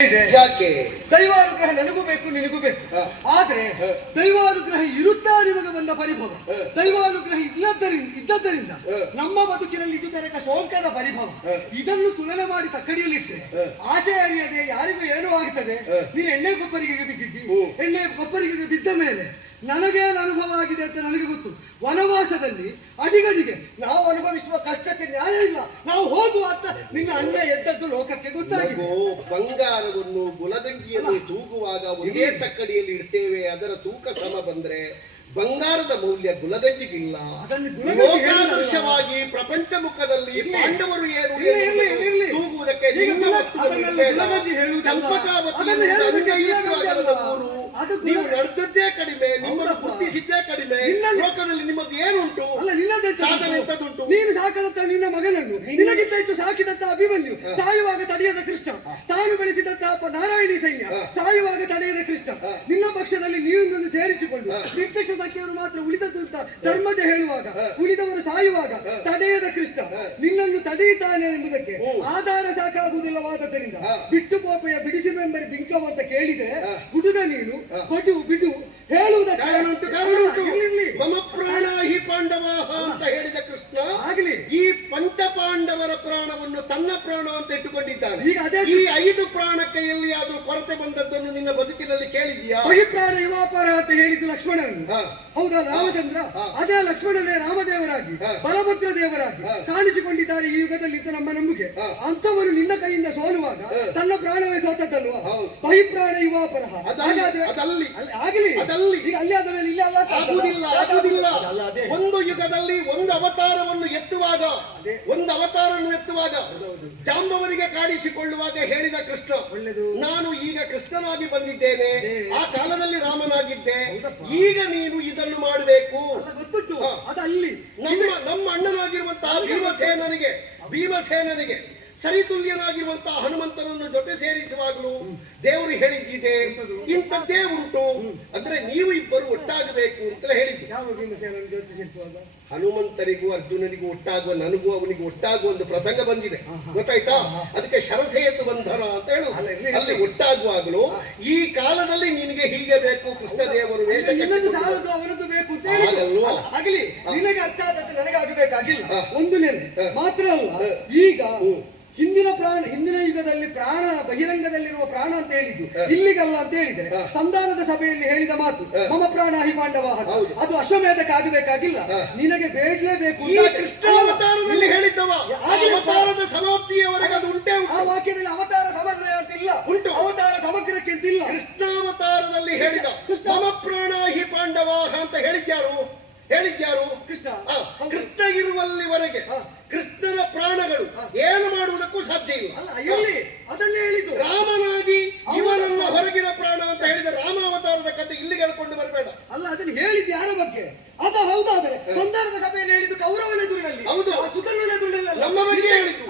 ಯಾಕೆ ದೈವಾನುಗ್ರಹ ನನಗೂ ಬೇಕು ನಿನಗೂ ಬೇಕು. ಆದ್ರೆ ದೈವಾನುಗ್ರಹ ಇರುತ್ತಾ ನಿಮಗೆ ಬಂದ ಪರಿಭವ, ದೈವಾನುಗ್ರಹ ಇದ್ದದ್ದರಿಂದ ನಮ್ಮ ಬದುಕಿನಲ್ಲಿ ಇದ್ದುದರ ಶೋಕದ ಪರಿಭವ. ಇದನ್ನು ತುಲನೆ ಮಾಡಿ ತಕ್ಕಡಿಯಲ್ಲಿಟ್ಟರೆ ಆಶೆ ಅರಿಯದೆ ಯಾರಿಗೂ ಏನೂ ಆಗ್ತದೆ. ನೀನು ಎಣ್ಣೆ ಕೊಪ್ಪರಿಗೆ ಬಿದ್ದಿದ್ದಿ, ಎಣ್ಣೆ ಕೊಪ್ಪರಿಗೆ ಬಿದ್ದ ಮೇಲೆ ನನಗೇನು ಅನುಭವ ಆಗಿದೆ ಅಂತ ನನಗೆ ಗೊತ್ತು. ವನವಾಸದಲ್ಲಿ ಅಡಿಗಡಿಗೆ ನಾವು ಅನುಭವಿಸುವ ಕಷ್ಟಕ್ಕೆ ನ್ಯಾಯ ಇಲ್ಲ, ನಾವು ಹೋಗುವ ಅಂತ ನಿನ್ನ ಅಣ್ಣ ಎದ್ದದ್ದು ಲೋಕಕ್ಕೆ ಗೊತ್ತಾಗಿದೆ. ಬಂಗಾರವನ್ನು ಗುಲಗಂಜಿಯಲ್ಲಿ ತೂಗುವಾಗ ಒಂದೇ ತಕ್ಕಡಿಯಲ್ಲಿ ಇಡ್ತೇವೆ, ಅದರ ತೂಕ ಸಮ ಬಂದ್ರೆ ಬಂಗಾರದ ಮೌಲ್ಯ ಗುಲಗಂಜಿಗಿಲ್ಲ. ಲೋಕಾದರ್ಶವಾಗಿ ಪ್ರಪಂಚ ಮುಖದಲ್ಲಿ ಪಾಂಡವರು ಏನು ತೂಗುವುದಕ್ಕೆ ನೀವು ನಡೆದದ್ದೇ ಕಡಿಮೆ, ನಿಮ್ಮನ್ನು ಗುರುತಿಸಿದ್ದೇ ಕಡಿಮೆ. ಲೋಕದಲ್ಲಿ ನಿಮ್ಮದು ಏನುಂಟು? ಸಾಧನೆಂತದುಂಟು? ನೀನು ಸಾಕದಂತ ನಿನ್ನ ಮಗನನ್ನು ನಿನಗಿಂತ ಹೆಚ್ಚು ಸಾಕಿದಂತ ಅಭಿಮನ್ಯು ಸಾಯುವಾಗ ತಡೆಯದ ಕೃಷ್ಣ, ತಾನು ಬೆಳೆಸಿದಂತ ನಾರಾಯಣಿ ಸೈನ್ಯ ಸಾಯುವಾಗ ತಡೆಯದ ಕೃಷ್ಣ, ನಿನ್ನ ಪಕ್ಷದಲ್ಲಿ ನೀವೊಂದನ್ನು ಸೇರಿಸಿಕೊಂಡು ನಿರ್ದಿಷ್ಟ ಸಂಖ್ಯೆಯವರು ಮಾತ್ರ ಉಳಿದದ್ದು ಅಂತ ಧರ್ಮದ ಹೇಳುವಾಗ ಉಳಿದವರು ಸಾಯುವಾಗ ತಡೆಯದ ಕೃಷ್ಣ ನಿನ್ನನ್ನು ತಡೆಯುತ್ತಾನೆ ಎಂಬುದಕ್ಕೆ ಆಧಾರ ಸಾಕಾಗುವುದಿಲ್ಲವಾದ್ದರಿಂದ ಬಿಟ್ಟು ಕೋಪೆಯ ಬಿಡಿಸಿಮೆಂಬರಿ ಬಿಂಕವ ಅಂತ ಕೇಳಿದ್ರೆ ಹುಡುಗ ನೀನು ಕೊಡು ಬಿಡು ಹೇಳುವುದಕ್ಕೆ ಮಮ ಪ್ರಾಣ ಹಿ ಪಾಂಡವ ಅಂತ ಹೇಳಿದ ಕೃಷ್ಣ ಆಗಲಿ ಈ ಪಂಚ ಪಾಂಡವರ ಪ್ರಾಣವನ್ನು ತನ್ನ ಪ್ರಾಣ ಅಂತ ಇಟ್ಟುಕೊಂಡಿದ್ದಾನೆ. ಈಗ ಅದೇ ಈ 5 ಪ್ರಾಣಕ್ಕೆ ಎಲ್ಲಿಯಾದ್ರೂ ಕೊರತೆ ಬಂದದ್ದನ್ನು ನಿನ್ನ ಬದುಕಿನಲ್ಲಿ ಕೇಳಿದ್ಯಾ? ಬಹಿಪ್ರಾಣ ಯುವಾಪರ ಅಂತ ಹೇಳಿದ್ದು ಲಕ್ಷ್ಮಣನು, ಹೌದಾ? ರಾಮಚಂದ್ರ ಅದೇ ಲಕ್ಷ್ಮಣನೇ ರಾಮದೇವರಾಗಿ ಬಲಭದ್ರ ದೇವರಾಗಿ ಕಾಣಿಸಿಕೊಂಡಿದ್ದಾರೆ ಈ ಯುಗದಲ್ಲಿ ನಮ್ಮ ನಂಬಿಕೆ. ಅಂಥವರು ನಿನ್ನ ಕೈಯಿಂದ ಸೋಲುವಾಗ ತನ್ನ ಪ್ರಾಣವೇ ಸೋತದ್ದಲ್ವಾ? ಬಹಿಪ್ರಾಣ ಯುವಾಪರ ಆಗಲಿ ಈಗ ಅಲ್ಲಿ ಆದ ಮೇಲೆ ಇಲ್ಲಿ ಆಗುವುದಿಲ್ಲ. ಒಂದು ಯುಗದಲ್ಲಿ ಒಂದು ಅವತಾರವನ್ನು ಎತ್ತುವಾಗ ಜಾಂಬವರಿಗೆ ಕಾಣಿಸಿಕೊಳ್ಳುವಾಗ ಹೇಳಿದ ಕೃಷ್ಣ, ನಾನು ಈಗ ಕೃಷ್ಣನಾಗಿ ಬಂದಿದ್ದೇನೆ, ಆ ಕಾಲದಲ್ಲಿ ರಾಮನಾಗಿದ್ದೆ, ಈಗ ನೀನು ಇದನ್ನು ಮಾಡಬೇಕು. ಗೊತ್ತುಂಟು ಅದಲ್ಲಿ ನಮ್ಮ ಅಣ್ಣನಾಗಿರುವಂತಹ ಭೀಮಸೇನನಿಗೆ ಸರಿತುಲ್ಯನಾಗಿರುವಂತಹ ಹನುಮಂತನನ್ನು ಜೊತೆ ಸೇರಿಸುವಾಗಲೂ ದೇವರು ಹೇಳಿದ್ದಿದೆ, ಇಂಥದ್ದೇ ಉಂಟು ಅಂದ್ರೆ ನೀವು ಇಬ್ಬರು ಒಟ್ಟಾಗಬೇಕು ಅಂತ ಹೇಳಿದ್ದು. ಹನುಮಂತನಿಗೂ ಅರ್ಜುನನಿಗೂ ಒಟ್ಟಾಗುವ, ನನಗೂ ಅವನಿಗೂ ಒಟ್ಟಾಗುವ ಒಂದು ಪ್ರಸಂಗ ಬಂದಿದೆ, ಗೊತ್ತಾಯ್ತಾ? ಅದಕ್ಕೆ ಶರಸೇತು ಬಂಧನ ಅಂತ ಹೇಳುದು. ಅಲ್ಲಿ ಒಟ್ಟಾಗುವಾಗಲೂ ಈ ಕಾಲದಲ್ಲಿ ನಿನಗೆ ಹೀಗೆ ಬೇಕು, ಕೃಷ್ಣ ದೇವರು ವೇಷ ಸಾಲದು ಅವನದ್ದು ಬೇಕು ಅಂತ ಆಗಲಿ. ನಿನಗೆ ಅರ್ಥ ಆದದ್ದು ನನಗೆ ಆಗಬೇಕಾಗಿಲ್ಲ. ಒಂದು ನೆಲೆ ಮಾತ್ರ ಅಲ್ಲ, ಈಗ ಹಿಂದಿನ ಯುಗದಲ್ಲಿ ಪ್ರಾಣ ಬಹಿರಂಗದಲ್ಲಿರುವ ಪ್ರಾಣ ಅಂತ ಹೇಳಿದ್ದು ಇಲ್ಲಿಗಲ್ಲ ಅಂತ ಹೇಳಿದ್ರೆ ಸಂಧಾನದ ಸಭೆಯಲ್ಲಿ ಹೇಳಿದ ಮಾತು ಮಮ ಪ್ರಾಣ ಹಿ ಪಾಂಡವ, ಅದು ಅಶ್ವಮೇಧಕ್ಕೆ ಆಗಬೇಕಾಗಿಲ್ಲ, ನಿನಗೆ ಬೇಡಲೇಬೇಕು. ಕೃಷ್ಣಾವತಾರದಲ್ಲಿ ಹೇಳಿದ್ದವ ಅವತಾರದ ಸಮಾಪ್ತಿಯವರೆಗೆ ಅದು ಉಂಟೆ. ಆ ವಾಕ್ಯದಲ್ಲಿ ಅವತಾರ ಸಮನ್ವಯ ಅಂತಿಲ್ಲ, ಉಂಟು ಅವತಾರ ಸಮಗ್ರಕ್ಕೆ ಅಂತಿಲ್ಲ. ಕೃಷ್ಣಾವತಾರದಲ್ಲಿ ಹೇಳಿದ ಮಮ ಪ್ರಾಣ ಹಿ ಪಾಂಡವ ಅಂತ ಹೇಳಿದ್ಯಾರು? ಕೃಷ್ಣ ಇರುವಲ್ಲಿವರೆಗೆ ಕೃಷ್ಣನ ಪ್ರಾಣಗಳು ಏನು ಮಾಡುವುದಕ್ಕೂ ಸಾಧ್ಯ ಇಲ್ಲ. ಅದನ್ನೇ ಹೇಳಿದ್ದು. ರಾಮನಾಗಿ ಇವನನ್ನ ಹೊರಗಿನ ಪ್ರಾಣ ಅಂತ ಹೇಳಿದ ರಾಮಾವತಾರದ ಕಥೆ ಇಲ್ಲಿಗೆ ಹೇಳ್ಕೊಂಡು ಬರಬೇಡ. ಅಲ್ಲ, ಅದನ್ನು ಹೇಳಿದ್ದು ಯಾರ ಬಗ್ಗೆ? ಅದ ಹೌದಾದ್ರೆ ಸಂಧಾನದ ಸಭೆಯಲ್ಲಿ ಹೇಳಿದ್ದು ಕೌರವನ ಎದುರಿನಲ್ಲಿ, ಹೌದು, ಸುತರ್ಣನ ಎದುರಿನಲ್ಲಿ, ನಮ್ಮ ಬಗ್ಗೆ ಹೇಳಿದ್ದು.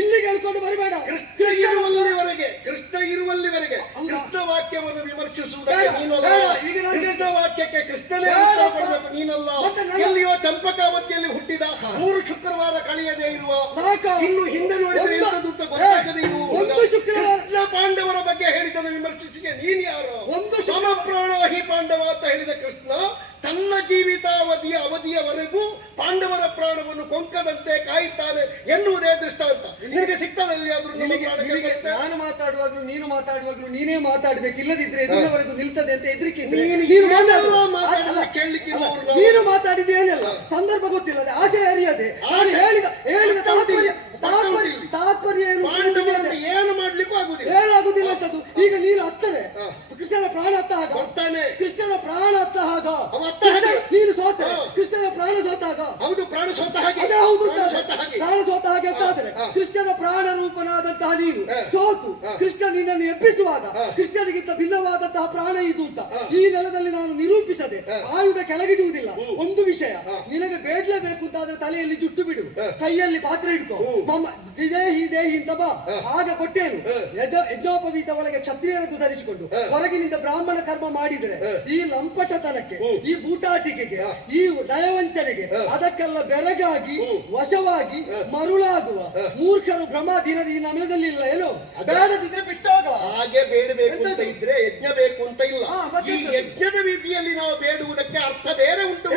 ಇಲ್ಲಿಗೆ ಹೇಳ್ಕೊಂಡು ಬರಬೇಡ. ಕೃಷ್ಣ ಇರುವಲ್ಲಿವರೆಗೆ ಕೃಷ್ಣ ವಾಕ್ಯವನ್ನು ವಿಮರ್ಶಿಸುವುದಕ್ಕೆ ನೀನಲ್ಲ. ಕೃಷ್ಣ ವಾಕ್ಯಕ್ಕೆ ಕೃಷ್ಣನೇ ಕೊಡಬೇಕು, ನೀನಲ್ಲ. ಎಲ್ಲಿಯೋ ಚಂಪಕಾವತಿಯಲ್ಲಿ ಹುಟ್ಟಿದ 3 ಶುಕ್ರವಾರ ಕಳೆಯದೇ ಇರುವ, ಇನ್ನು ಹಿಂದೆ ನೋಡಿದರೆ ಎಂತದ್ದು ಗೊತ್ತಾಗದೇ ಇರುವ ಕೃಷ್ಣ ಪಾಂಡವರ ಬಗ್ಗೆ ಹೇಳಿದ್ದನ್ನು ವಿಮರ್ಶಿಸಿಗೆ ನೀನು ಯಾರು? ಸಮ ಪ್ರಾಣ ಹಿ ಪಾಂಡವ ಅಂತ ಹೇಳಿದ ಕೃಷ್ಣ ತನ್ನ ಅವಧಿಯವರೆಗೂ ಪಾಂಡವರ ಪ್ರಾಣವನ್ನು ಕೊಂಕದಂತೆ ಕಾಯುತ್ತಾನೆ ಎನ್ನುವುದೇ ದೃಷ್ಟಾಂತ. ನಿನಗೆ ಸಿಗ್ತದಲ್ಲಿ ಆದ್ರೂ ನಾನು ಮಾತಾಡುವಾಗ್ಲೂ ನೀನು ಮಾತಾಡುವಾಗ್ಲೂ ನೀನೇ ಮಾತಾಡ್ಬೇಕು, ಇಲ್ಲದಿದ್ರೆ ಎದುರವರೆಗೂ ನಿಲ್ತದೆ ಅಂತ ಹೆದರಿಕೆ. ನೀನು ಮಾತಾಡಿದ್ದೇನಲ್ಲ, ಸಂದರ್ಭ ಗೊತ್ತಿಲ್ಲದೆ ಆಶೆ ಅರಿಯದೆ ಹೇಳಿದ ತಾತ್ಪರ್ಯ ಏನು ಮಾಡ್ಲಿಕ್ಕೂ ಆಗುದಿಲ್ಲ, ಹೇಳಾಗುದಿಲ್ಲ ಅಂತದ್ದು. ಈಗ ನೀನು ಹತ್ತರೆ ಕೃಷ್ಣನ ಪ್ರಾಣ ಹತ್ತ ಹಾಗ, ಕೃಷ್ಣನ ಪ್ರಾಣ ಹತ್ತ ಹಾಗ ನೀನು ಸೋತ, ಕೃಷ್ಣನ ಪ್ರಾಣ ಸೋತಾಗ, ಹೌದು, ಪ್ರಾಣ ಸೋತ ಹಾಗೆ, ಅದೇ ಹೌದು, ಪ್ರಾಣ ಸೋತ ಹಾಗೆ ಅಂತಾದ್ರೆ ಕೃಷ್ಣನ ಪ್ರಾಣ ರೂಪನಾದಂತಹ ನೀನು ಸೋತು ಕೃಷ್ಣ ನಿನ್ನನ್ನು ಎಬ್ಬಿಸುವಾಗ ಕೃಷ್ಣನಿಗಿಂತ ಭಿನ್ನವಾದಂತಹ ಪ್ರಾಣ ಇದು ಅಂತ ಈ ನೆಲದಲ್ಲಿ ನಾನು ನಿರೂಪಿಸದೆ ಆಯುಧ ಕೆಳಗಿಡುವುದಿಲ್ಲ. ಒಂದು ವಿಷಯ, ನಿನಗೆ ಬೇಡಲೇಬೇಕು ಅಂತಾದ್ರೆ ತಲೆಯಲ್ಲಿ ಜುಟ್ಟು ಬಿಡು, ಕೈಯಲ್ಲಿ ಪಾತ್ರೆ ಹಿಡ್ಕೋ, ದೇಹಿ ದೇಹಿ ಅಂತ ಬಾ ಆಗ ಕೊಟ್ಟೇನು ಯಜ್ಞೋಪವೀತ ಒಳಗೆ ಕ್ಷತ್ರಿಯರದ್ದು ಧರಿಸಿಕೊಂಡು ಹೊರಗಿನಿಂದ ಬ್ರಾಹ್ಮಣ ಕರ್ಮ ಮಾಡಿದ್ರೆ ಈ ಲಂಪಟತನಕ್ಕೆ ಈ ಬೂಟಾಟಿಕೆಗೆ ಈ ನಯವಂಚನೆಗೆ ಅದಕ್ಕೆಲ್ಲ ಬೆರಗಾಗಿ ವಶವಾಗಿ ಮರುಳಾಗುವ ಮೂರ್ಖರು ಭ್ರಮಾಧೀನರು ಈ ನಮಯದಲ್ಲಿ ಇಲ್ಲ ಏನು ಬೇಡದಿದ್ರೆ ಬಿಟ್ಟೋಗ ಹಾಗೆ ಬೇಡಬೇಕು ಅಂತ ಇದ್ರೆ ಯಜ್ಞ ಬೇಕು ಅಂತ ಇಲ್ಲ ಮತ್ತೆ ಈ ಯಜ್ಞದ ರೀತಿಯಲ್ಲಿ ನಾವು ಬೇಡುವುದಕ್ಕೆ ಅರ್ಥ ಬೇರೆ ಉಂಟು.